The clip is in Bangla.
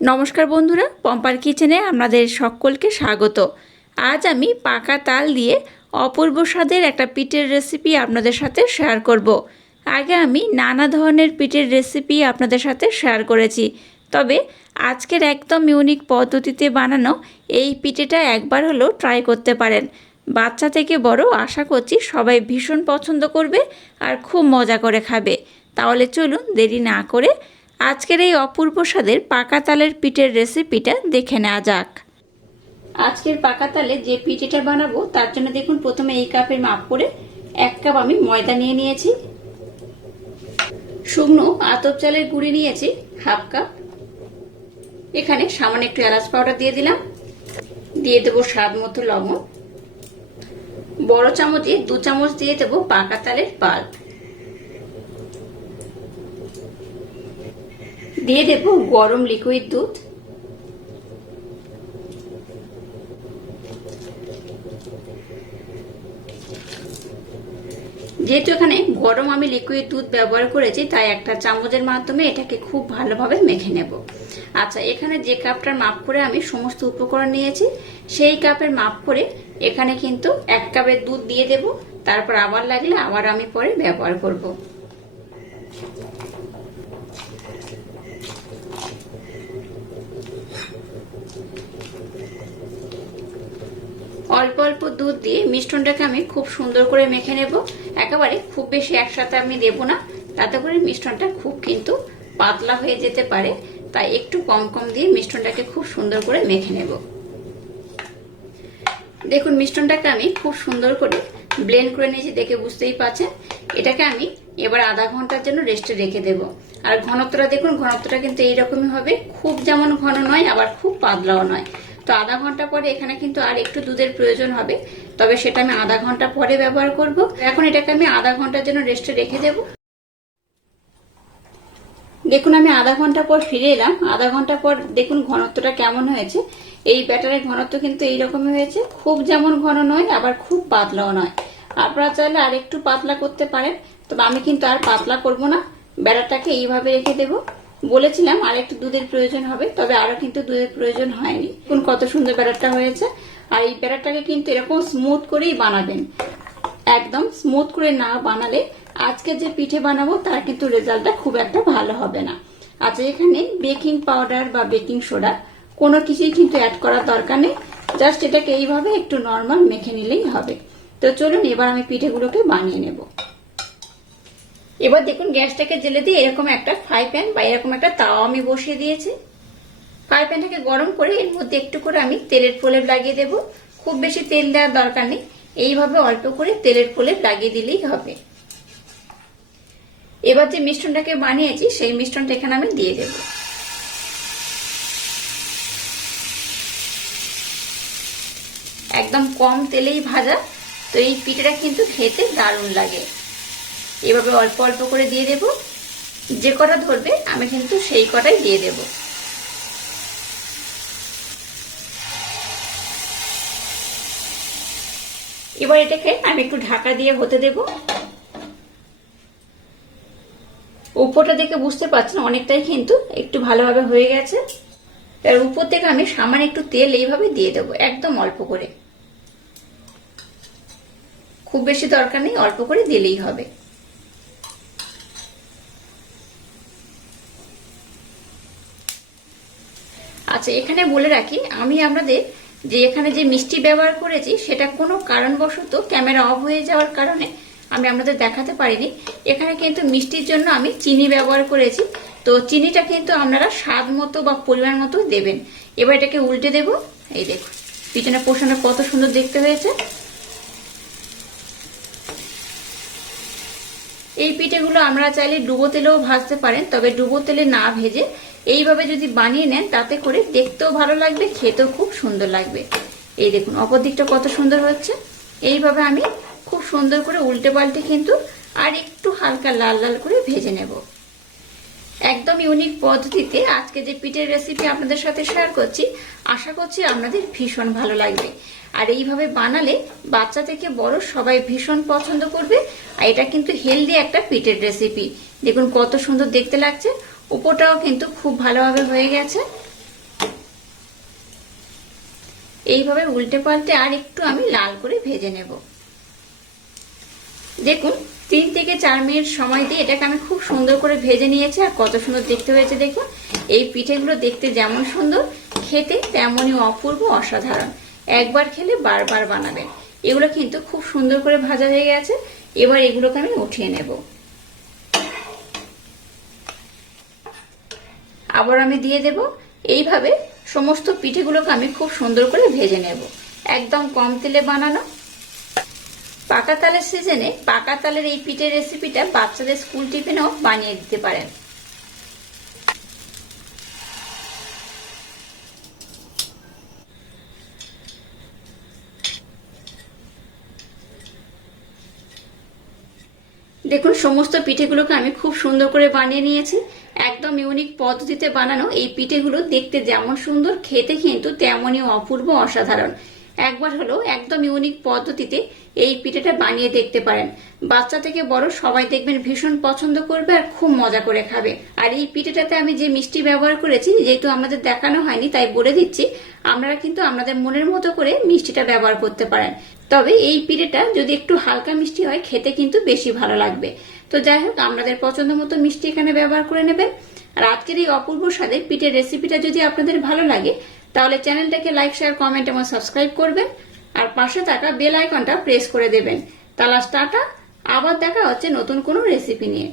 নমস্কার বন্ধুরা, পম্পার কিচেনে আপনাদের সকলকে স্বাগত। আজ আমি পাকা তাল দিয়ে অপূর্ব স্বাদের একটা পিঠের রেসিপি আপনাদের সাথে শেয়ার করব। আগে আমি নানা ধরনের পিঠের রেসিপি আপনাদের সাথে শেয়ার করেছি, তবে আজকের একদম ইউনিক পদ্ধতিতে বানানো এই পিঠেটা একবার হলেও ট্রাই করতে পারেন। বাচ্চা থেকে বড় আশা করছি সবাই ভীষণ পছন্দ করবে আর খুব মজা করে খাবে। তাহলে চলুন দেরি না করে আজকের এই অপূর্ব স্বাদের পাকা তালের পিঠের রেসিপিটা দেখে নেওয়া যাক। আজকের পাকা তালে যে পিঠেটা বানাবো, তার জন্য দেখুন প্রথমে এই কাপের মাপ করে এক কাপ আমি ময়দা নিয়ে নিয়েছি। শুকনো আতপ চালের গুঁড়ি নিয়েছি, হাফ কাপ। এখানে সামান্য একটু এলাচ পাউডার দিয়ে দিলাম। দিয়ে দেবো স্বাদ মতো লবণ। বড় চামচে দু চামচ দিয়ে দেবো পাকা তালের পাল্প দিয়ে দেব গরম লিকুইড দুধ। যেহেতু এখানে গরম আমি লিকুইড দুধ ব্যবহার করেছি, তাই একটা চামচের মাধ্যমে এটাকে খুব ভালোভাবে মেখে নেব। আচ্ছা এখানে যে কাপটার মাপ করে আমি সমস্ত উপকরণ নিয়েছি, সেই কাপের মাপ করে এখানে কিন্তু এক কাপের দুধ দিয়ে দেব। তারপর আবার লাগলে আবার আমি পরে ব্যবহার করব অল্প অল্প দুধ দিয়ে মিষ্টনটাকে আমি খুব সুন্দর করে মেখে নেব। একেবারে খুব বেশি একসাথে আমি দেব না। তাতে করে মিষ্টনটা খুব কিন্তু পাতলা হয়ে যেতে পারে। তাই একটু কম কম দিয়ে মিষ্টনটাকে খুব সুন্দর করে মেখে নেব। দেখুন মিষ্টনটাকে আমি খুব সুন্দর করে ব্লেন্ড করে নিয়েছি দেখে বুঝতেই পারছেন এটাকে আমি এবার আধা ঘণ্টার জন্য রেস্টে রেখে দেব। আর ঘনত্বটা দেখুন, ঘনত্বটা কিন্তু এইরকমই হবে। খুব যেমন ঘন নয়, আবার খুব পাতলাও নয়। তো আধা ঘণ্টা পরে এখানে কিন্তু আর একটু দুধের প্রয়োজন হবে। তবে সেটা আমি আধা ঘণ্টা পরে ব্যবহার করব। এখন এটাকে আমি আধা ঘণ্টার জন্য রেস্টে রেখে দেব। দেখুন, আমি আধা ঘণ্টা পর ফিরে এলাম। আধা ঘণ্টা পর দেখুন ঘনত্বটা কেমন হয়েছে। এই ব্যাটারের ঘনত্ব কিন্তু এইরকমই হয়েছে। খুব যেমন ঘন নয়, আবার খুব পাতলাও নয়। আপনারা চাইলে আর একটু পাতলা করতে পারেন, তবে আমি কিন্তু আর পাতলা করব না। ব্যাটারটাকে এইভাবে রেখে দেবো। বলেছিলাম আর একটু দুধের প্রয়োজন হবে, তবে আরও কিন্তু দুধের প্রয়োজন হয়নি। কোন কত সুন্দর ব্যাটারটা হয়েছে। আর এই ব্যাটারটাকে কিন্তু এরকম স্মুথ করেই বানাবেন। একদম স্মুথ করে না বানালে আজকে যে পিঠে বানাবো, তার কিন্তু রেজাল্টটা খুব একটা ভালো হবে না। আচ্ছা এখানে বেকিং পাউডার বা বেকিং সোডা, কোনো কিছুই কিন্তু অ্যাড করার দরকার নেই। জাস্ট এটাকে এইভাবে একটু নর্মাল মেখে নিলেই হবে। তো চলুন, এবার আমি পিঠেগুলোকে বানিয়ে নেব। এবার দেখুন গ্যাসটাকে জেলে দিয়ে এরকম একটা ফ্রাই প্যান বা এরকম একটা তাওয়া আমি বসিয়ে দিয়েছি। ফ্রাই প্যানটাকে গরম করে এর মধ্যে একটু করে আমি তেলের প্রলেপ লাগিয়ে দেব। খুব বেশি তেল দেওয়ার দরকার নেই। এইভাবে অল্প করে তেলের প্রলেপ লাগিয়ে দিলেই হবে। এবার যে মিশ্রণটাকে বানিয়েছি, সেই মিশ্রণটা এখানে আমি দিয়ে দেব। একদম কম তেলেই ভাজা, তো এই পিঠেটা কিন্তু খেতে দারুণ লাগে। এভাবে অল্প অল্প করে দিয়ে দেব। যে কটা ধরবে, আমি কিন্তু সেই কটাই দিয়ে দেব। এবার এটাকে আমি একটু ঢাকা দিয়ে হতে দেব। উপরটা দেখে বুঝতে পারছেন, অনেকটাই কিন্তু একটু ভালোভাবে হয়ে গেছে। এর উপর থেকে আমি সামান্য একটু তেল এইভাবে দিয়ে দেবো, একদম অল্প করে। খুব বেশি দরকার নেই, অল্প করে দিলেই হবে। আচ্ছা এখানে বলে রাখি, আমি আপনাদের যে এখানে যে মিষ্টি ব্যবহার করেছি, সেটা কোনো কারণবশত ক্যামেরা অফ হয়ে যাওয়ার কারণে আমি আপনাদের দেখাতে পারিনি। এখানে কিন্তু মিষ্টির জন্য আমি চিনি ব্যবহার করেছি। তো চিনিটা কিন্তু আপনারা স্বাদ মতো বা পরিমাণ মতো দেবেন। এবার এটাকে উল্টে দেব। এই দেখুন পিছনে পোষণে কত সুন্দর দেখতে হয়েছে। এই পিঠেগুলো আমরা চাইলে ডুবো তেলেও ভাজতে পারেন, তবে ডুবো তেলে না ভেজে এইভাবে যদি বানিয়ে নেন, তাতে করে দেখতেও ভালো লাগবে, খেতেও খুব সুন্দর লাগবে। এই দেখুন, অপর দিকটা কত সুন্দর হচ্ছে। এইভাবে আমি খুব সুন্দর করে উল্টে পাল্টে কিন্তু আর একটু হালকা লাল লাল করে ভেজে নেব। একদম ইউনিক পদ্ধতিতে আজকে যে পিঠের রেসিপি আপনাদের সাথে শেয়ার করছি, আশা করছি আপনাদের ভীষণ ভালো লাগবে। আর এইভাবে বানালে বাচ্চা থেকে বড় সবাই ভীষণ পছন্দ করবে, আর এটা কিন্তু হেলদি একটা পিঠের রেসিপি দেখুন, কত সুন্দর দেখতে লাগছে। উপরটাও কিন্তু খুব ভালোভাবে হয়ে গেছে। এইভাবে উল্টে পাল্টে আর একটু আমি লাল করে ভেজে নেব। দেখুন, তিন থেকে চার মিনিট সময় দিয়ে এটাকে আমি খুব সুন্দর করে ভেজে নিয়েছি আর কত সুন্দর দেখতে হয়েছে দেখুন। এই পিঠেগুলো দেখতে যেমন সুন্দর, খেতে তেমনই অপূর্ব, অসাধারণ। একবার খেলে বারবার বানাবেন। এগুলো কিন্তু খুব সুন্দর করে ভাজা হয়ে গেছে। এবার এগুলোকে আমি উঠিয়ে নেব। আবার আমি দিয়ে দেব। এইভাবে সমস্ত পিঠেগুলোকে আমি খুব সুন্দর করে ভেজে নেব। একদম কম তেলে বানানো। পাকা তালের সিজনে পাকা তালের এই পিঠের রেসিপিটা বাচ্চাদের স্কুল টিফিনেও বানিয়ে দিতে পারেন। দেখুন, সমস্ত পিঠেগুলোকে আমি খুব সুন্দর করে বানিয়ে নিয়েছি। একদম ইউনিক পদ্ধতিতে বানানো এই পিঠেগুলো দেখতে যেমন সুন্দর, খেতে কিন্তু তেমনই অপূর্ব অসাধারণ। একবার হলো একদম ইউনিক পদ্ধতিতে এই পিঠেটা বানিয়ে দেখতে পারেন। বাচ্চা থেকে বড় সবাই দেখবেন ভীষণ পছন্দ করবে আর খুব মজা করে খাবে। আর এই পিঠেটাতে আমি যে মিষ্টি ব্যবহার করেছি, যেহেতু আমাদের দেখানো হয়নি, তাই বলে দিচ্ছি, আপনারা কিন্তু আপনাদের মনের মতো করে মিষ্টিটা ব্যবহার করতে পারেন। তবে এই পিঠেটা যদি একটু হালকা মিষ্টি হয়, খেতে কিন্তু বেশি ভালো লাগবে। তো যাই হোক, আপনাদের পছন্দ মতো মিষ্টি এখানে ব্যবহার করে নেবেন। আর আজকের এই অপূর্ব স্বাদের পিঠের রেসিপিটা যদি আপনাদের ভালো লাগে, তাহলে চ্যানেলটাকে লাইক শেয়ার কমেন্ট এবং সাবস্ক্রাইব করবেন। আর পাশে থাকা বেল আইকনটা প্রেস করে দেবেন। তাহলে টাটা, আবার দেখা হচ্ছে নতুন কোনো রেসিপি নিয়ে।